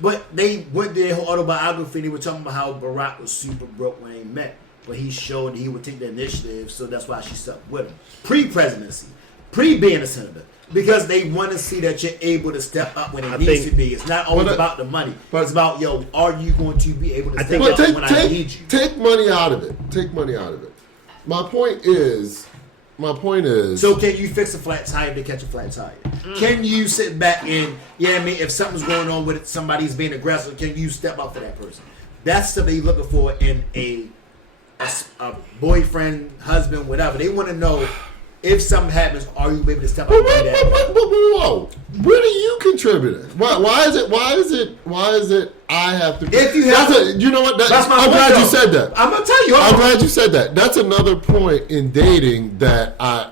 But they went their whole autobiography and they were talking about how Barack was super broke when they met. But he showed he would take the initiative, so that's why she stuck with him. Pre-presidency. Pre-being a senator. Because they want to see that you're able to step up when it needs to be. It's not always about the money. But it's about, are you going to be able to step up when I need you? Take money out of it. Take money out of it. My point is... So can you fix a flat tire to catch a flat tire? Can you sit back and, if something's going on with it, somebody's being aggressive, can you step up for that person? That's stuff they're looking for in a boyfriend, husband, whatever. They want to know if something happens, are you able to step up and do that? Whoa! What are you contributing? Why is it? I have to. If you have, you know what? That's my I'm point, glad though. you said that. I'm gonna tell you. I'm glad you said that. That's another point in dating that I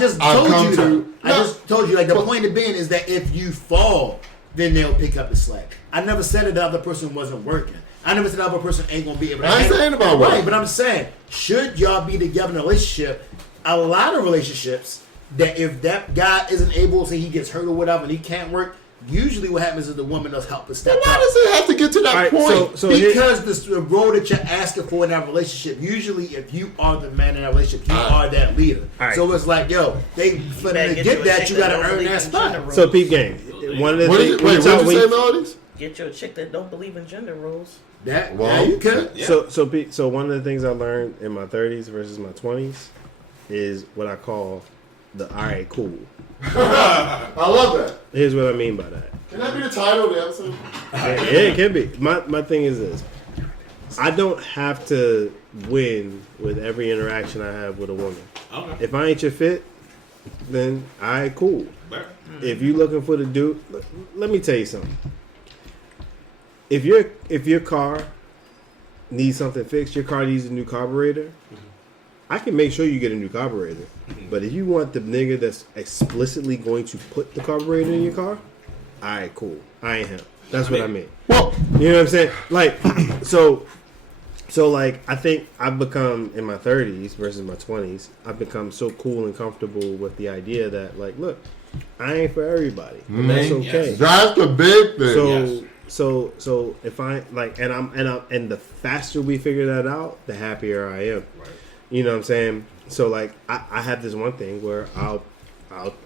just told you. Like the point of being is that if you fall, then they'll pick up the slack. I never said that the other person wasn't working. I never said the other person ain't gonna be able to. I ain't saying about work. Right, but I'm saying, should y'all be together in a relationship? A lot of relationships that if that guy isn't able, say he gets hurt or whatever, and he can't work, usually what happens is the woman does help to step up. Why does it have to get to that point? Because the role that you're asking for in that relationship, usually if you are the man in that relationship, you are that leader. Right. So it's like, for them to get that, you got to earn that spot. So peep game. One of the things. What did you say, Melodies? Get you a chick that don't believe in gender roles. You could. Yeah. So one of the things I learned in my 30s versus my 20s is what I call the alright cool. I love that. Here's what I mean by that. Can that be the title of the episode? Yeah, it can be. My thing is this. I don't have to win with every interaction I have with a woman. Okay. If I ain't your fit, then alright cool. If you looking for the dude, let me tell you something. If your car needs something fixed, your car needs a new carburetor, I can make sure you get a new carburetor. But if you want the nigga that's explicitly going to put the carburetor in your car, alright, cool. I ain't him. That's what I mean. Well, you know what I'm saying? Like, so like, I think I've become, in my 30s versus my 20s, I've become so cool and comfortable with the idea that, like, look, I ain't for everybody. And that's okay. Yes. That's the big thing. So if I like, and the faster we figure that out, the happier I am. Right. You know what I'm saying? So like, I have this one thing where I'll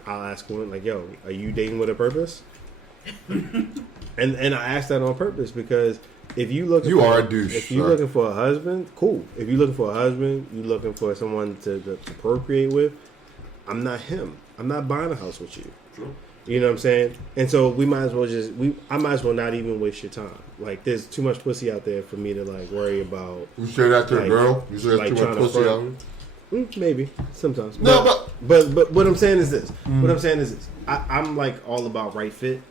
ask one like, "Yo, are you dating with a purpose?" and I ask that on purpose because if you look, are a douche. If you're looking for a husband, cool. If you're looking for a husband, you're looking for someone to procreate with. I'm not him. I'm not buying a house with you. True. You know what I'm saying? And so I might as well not even waste your time. Like, there's too much pussy out there for me to like worry about. You say that to a girl? You say that's too much pussy out there? Maybe sometimes. No, but what I'm saying is this. I'm like all about right fit,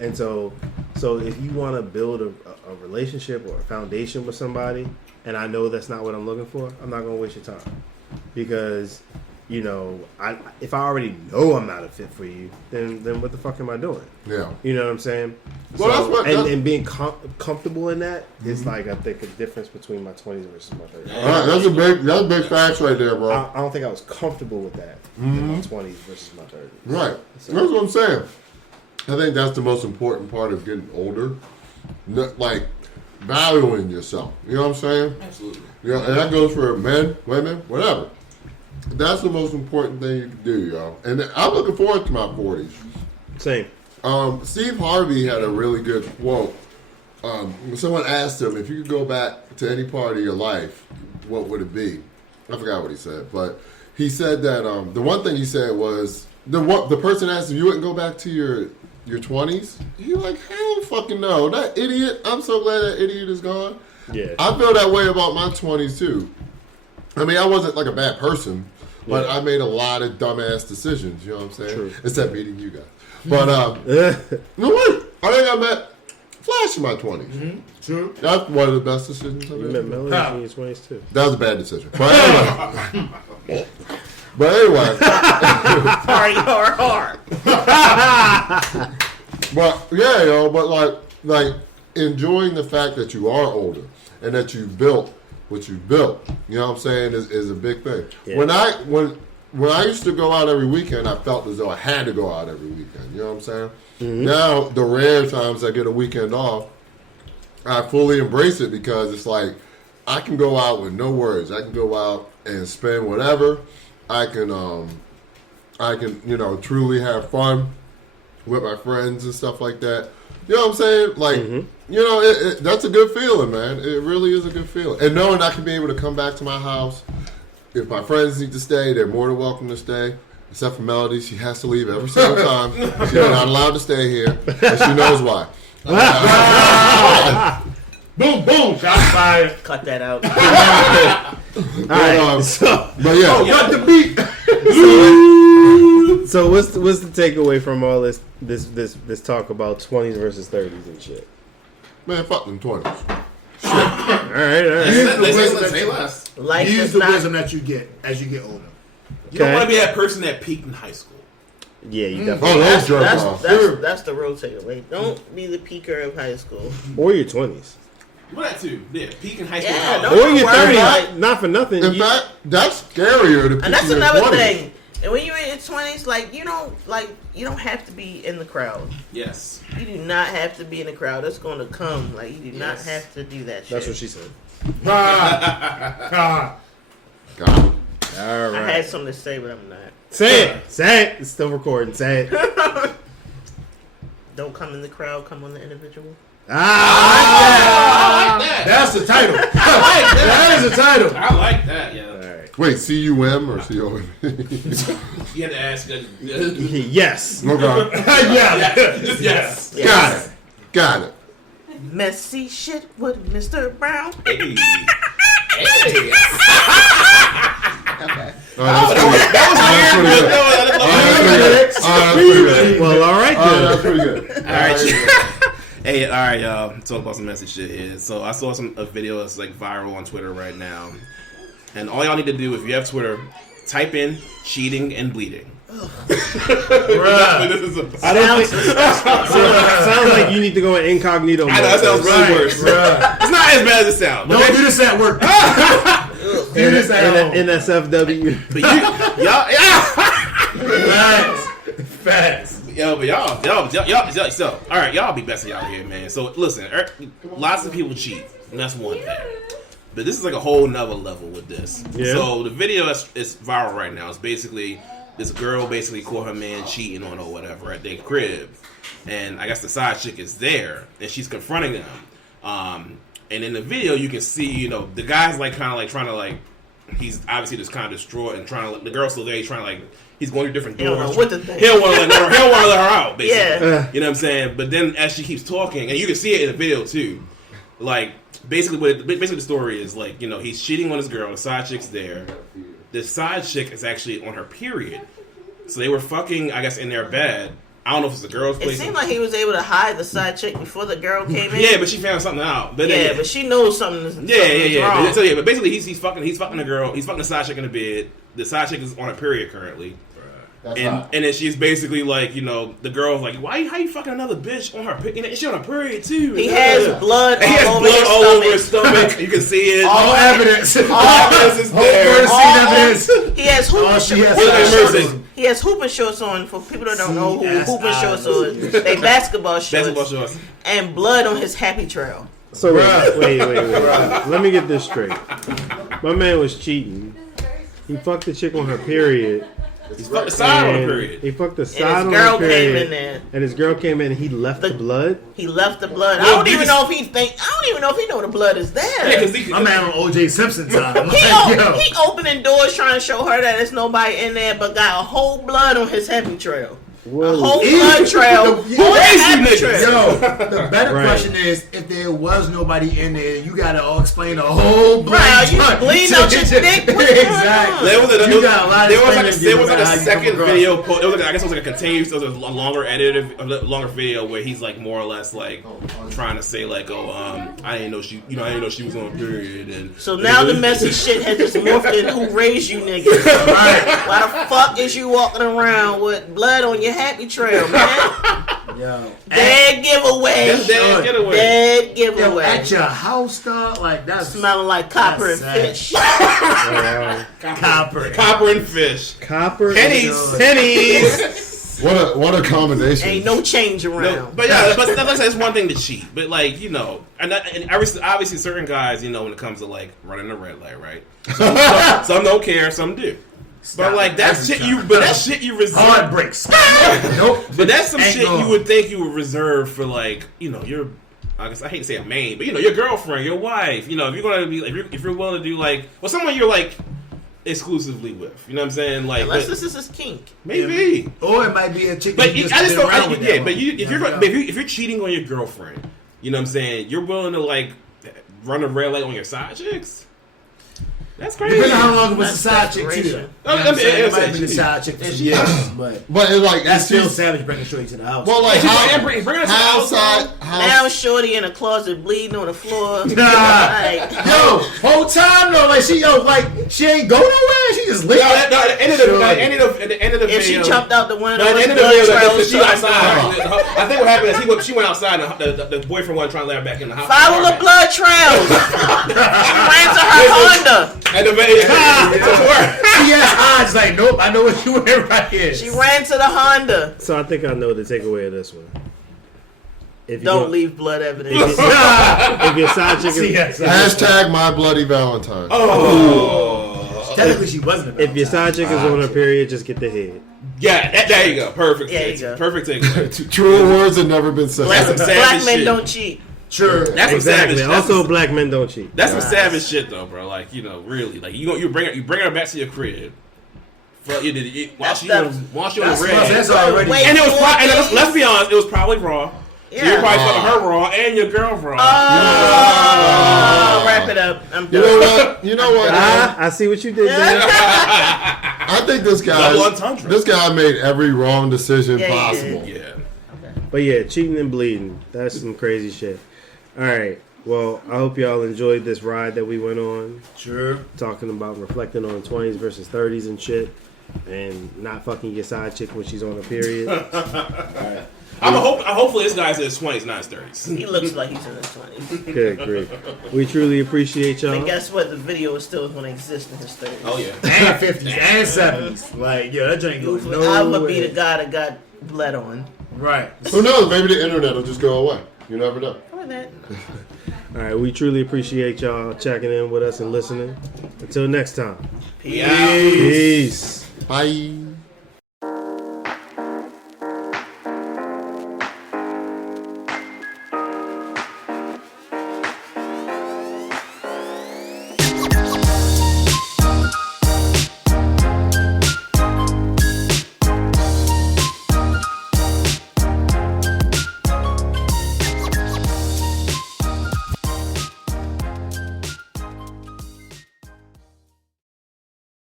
and so if you want to build a relationship or a foundation with somebody, and I know that's not what I'm looking for, I'm not gonna waste your time because. You know, if I already know I'm not a fit for you, then what the fuck am I doing? Yeah, you know what I'm saying. Well, and being comfortable in that is like I think a difference between my 20s versus my 30s. All right, that's big facts right there, bro. I don't think I was comfortable with that in my 20s versus my 30s. Right, so, that's what I'm saying. I think that's the most important part of getting older, like valuing yourself. You know what I'm saying? Absolutely. You know, and that goes for men, women, whatever. That's the most important thing you can do, y'all. And I'm looking forward to my 40s. Same. Steve Harvey had a really good quote. When someone asked him, if you could go back to any part of your life, what would it be? I forgot what he said, but he said that the one thing he said was, the person asked if you wouldn't go back to your 20s. He like, hell fucking no. That idiot, I'm so glad that idiot is gone. Yeah. I feel that way about my 20s too. I mean, I wasn't like a bad person, but I made a lot of dumbass decisions, you know what I'm saying? True. Except meeting you guys. But, no, wait. I think I met Flash in my 20s. Mm-hmm. True. That's one of the best decisions I've You ever met made. Melanie in your 20s too. That was a bad decision. But anyway. Party hard. But yeah, yo, but like enjoying the fact that you are older and that you built what you built, you know what I'm saying, is a big thing. Yeah. When I used to go out every weekend, I felt as though I had to go out every weekend. You know what I'm saying? Mm-hmm. Now, the rare times I get a weekend off, I fully embrace it because it's like I can go out with no worries. I can go out and spend whatever. I can truly have fun with my friends and stuff like that. You know what I'm saying? Like, that's a good feeling, man. It really is a good feeling. And knowing I can be able to come back to my house. If my friends need to stay, they're more than welcome to stay. Except for Melody, she has to leave every single time. She's not allowed to stay here, and she knows why. Boom, boom, shots fired. Cut that out. But yeah, Cut the beat. So what's the takeaway from all this talk about 20s versus 30s and shit? man, fuck them 20s. All right. Say less. Life Use is the not. wisdom that you get as you get older. You don't Okay. want to be that person that peaked in high school. Yeah, you Oh, definitely. those jerk offs. That's the real takeaway. Don't be the peaker of high school. Or your 20s. Well, that too. Yeah, peak in high school. Yeah, college. don't Or your worry, 30s. like- Not for nothing. In You- fact, that's scarier to And that's people in another 20s. thing. And when you're in your 20s, you don't have to be in the crowd. Yes. You do not have to be in the crowd. It's going to come. Like, you do not Yes. have to do that shit. That's what she said. Ah. God. All I right. had something to say, but I'm not. Say it. Say it. It's still recording. Say it. Don't come in the crowd. Come on the individual. Ah! That's the title. I like that. That is the title. I like that, yeah. All right. Wait, CUM or COM? You had to ask. Yes. Okay. Yeah. Yes. Got it. Messy shit with Mr. Brown. Hey. That was pretty good. Well, all right then. That's pretty good. All right. Hey, all right, y'all. Talk about some messy shit here. So I saw a video that's like viral on Twitter right now, and all y'all need to do if you have Twitter, type in cheating and bleeding. That's what this is about. I don't think. Sounds like you need to go in incognito mode. I know that sounds really worse. Bruh. It's not as bad as it sounds. Don't do this at work. Do this at home. NSFW. But y'all, Facts. Yo, but y'all, so, all right, y'all be besting out here, man. So, listen, lots of people cheat, and that's one thing. But this is like a whole nother level with this. Yeah. So, the video is viral right now. It's basically, this girl basically caught her man cheating on her or whatever at their crib. And I guess the side chick is there, and she's confronting them. And in the video, you can see, the guy's like kind of like trying to like, he's obviously just kind of distraught and trying to, the girl's still there, he's trying to like, he's going to different You don't doors. know what to think. He don't want to let her out, basically. Yeah. You know what I'm saying? But then as she keeps talking, and you can see it in the video too, like basically the story is like, he's cheating on his girl, the side chick's there. The side chick is actually on her period. So they were fucking, I guess, in their bed. I don't know if it's the girl's It place. seemed like he was able to hide the side chick before the girl came in. Yeah, but she found something out. But Yeah, but she knows something. Yeah. Wrong. But basically, he's fucking the girl. He's fucking the side chick in the bed. The side chick is on her period currently. That's And hot. then she's basically like, the girl's like, how you fucking another bitch on her period? She on her period too. He has blood And he has all blood all over his his stomach. You can see it. All evidence. All evidence is there. evidence. He has hooping she has shorts. mercy. He has hooping shorts on. For people that don't know who CSI. hooping shorts are, they basketball shorts. Basketball shorts. And blood on his happy trail. So wait. Let me get this straight. My man was cheating. He fucked the chick on her period, He fucked the side on the period. He fucked the And side his on girl the period. came in there. And his girl came in and he left the blood. He left the blood. I Well, don't even because- know if he think. I don't even know if he know the blood is there. Yeah, because My man on O.J. Simpson time. He opening doors trying to show her that there's nobody in there, but got a whole blood on his happy trail. Whoa. A whole blood trail on the happy niggas. trail. Yo, the better Right. question is, if there was nobody in there, you gotta all explain the whole blood. Right, you bleeding out your dick? What's going on? Exactly. There was a, You got a lot of there was like a, explaining to there do was like about a how you second come across. video. It was like, I guess it was like a continuous. It was a longer edited, a longer video where he's like more or less like trying to say like, I didn't know she, I didn't know she was on a period, and So now the messy shit has just morphed in who raised you niggas. Right. Why the fuck is you walking around with blood on your happy trail, man? Yo, Dead giveaway. That's dead giveaway. Dead yo, giveaway. at your house, dog, like that's Smelling like copper and That's fish. copper. Copper and fish. Copper. Pennies. What a combination. Ain't no change around. No, but yeah, but that's one thing to cheat. But like and obviously certain guys, when it comes to like running a red light, right? Some don't care, some do. But like that shit you reserve. Hard breaks. Nope. But that's some Ain't shit going. you would think you would reserve for like your. I guess I hate to say a main, but your girlfriend, your wife. If you're gonna be if you're willing to do someone you're like exclusively with. You know what I'm saying? Like, Unless this is his kink. maybe. Or it might be a chick. But you I just been don't. around with that But one. if you're cheating on your girlfriend, you know what I'm saying? You're willing to like run a red light on your side chicks. That's crazy. Depending on how long it was the That's side chick too. desperation. You know what I'm saying? It might have been the she- side chick for some she- years, but But it's like that's still she's- savage bringing straight to the house. Well, like Yeah, bring it to the house, Now shorty in a closet bleeding on the floor. Nah. Like, Yo, whole time though, like she ain't go nowhere. She just lit. At the end of the if she video, jumped out the window, no, at the end of the blood video, trails she showing. outside. I think what happened is she went outside, and the boyfriend wasn't trying to let her back in the house. Follow the blood trails. She ran to her Honda. And the She has eyes like, nope, I know what you right here. She ran to the Honda. So I think I know the takeaway of this one. If you Don't leave blood evidence. If your side chick is, Hashtag my bloody Valentine. Oh, Technically, she wasn't. if your side chick is on her period, just get the head. yeah, there you go. Perfect. There you go. Perfect takeaway. Truer words have never been said. That's some savage Black men shit. don't cheat. Sure. That's some Exactly. savage. That's Also, some, black men don't cheat. that's some savage shit though, bro. Like really, like you bring her back to your crib. While she on the red. That's already. Wait. And it was let's be honest, it was probably raw. Yeah. You're probably fucking her raw and your girl raw. Oh, wrap it up. I'm You done. know what? You know what? I see what you did there. I think this Double entendre. guy made every wrong decision Yeah, he possible. did. Yeah. But yeah, cheating and bleeding. That's some crazy shit. All right. Well, I hope y'all enjoyed this ride that we went on. Sure. Talking about reflecting on 20s versus 30s and shit. And not fucking your side chick when she's on her period. Hopefully this guy's in his 20s, not his 30s. He looks like he's in his 20s. Good grief. We truly appreciate y'all. And guess what? The video is still going to exist in his 30s. Oh yeah. And 50s and 70s. Like, yo, that joint goes no I would be way. the guy that got bled on. Right. Who knows? Maybe the internet will just go away. You never know. Or that. All right. We truly appreciate y'all checking in with us and listening. Until next time. Peace. Peace. Bye.